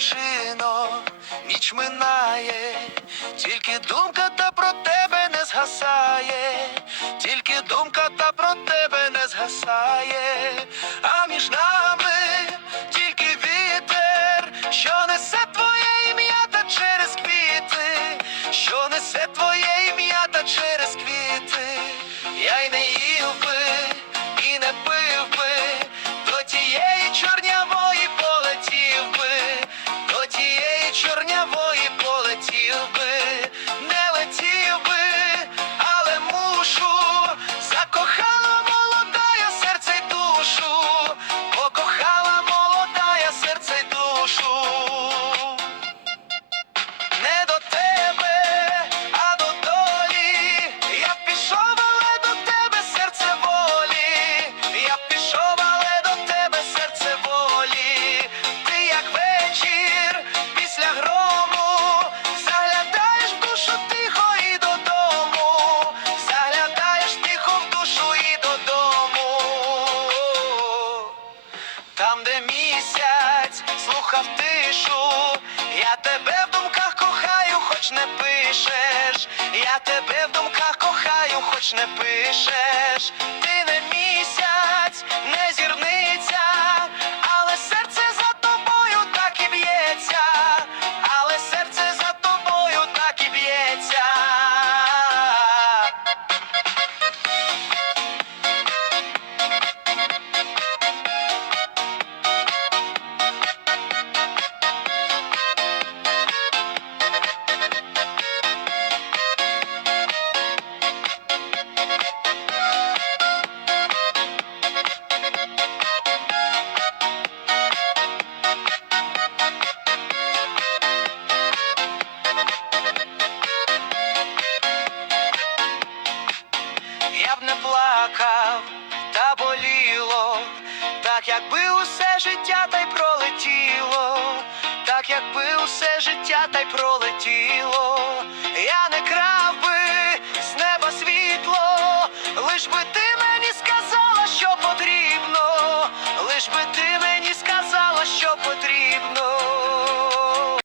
вчинок, ніч минає, тільки думка та про тебе не згасає, тільки думка та про тебе не згасає, а між нами тільки вітер, що несе твоє ім'я та через квіти, що несе твоє ім'я та через квіти, я й не їв би пішов, але до тебе серце волі. Я пішов, але до тебе серце волі. Ти як вечір після грому, заглядаєш в душу тихо і додому. Заглядаєш тихо в душу і додому. Там, де місяць слухав тишу, я тебе в думках кохаю, хоч не пишеш. Я тебе в думках кохаю, хоч не пишеш. Ти не плакав, та боліло, так якби усе життя та й пролетіло, так якби усе життя та й пролетіло, я не крав би з неба світло, лиш би ти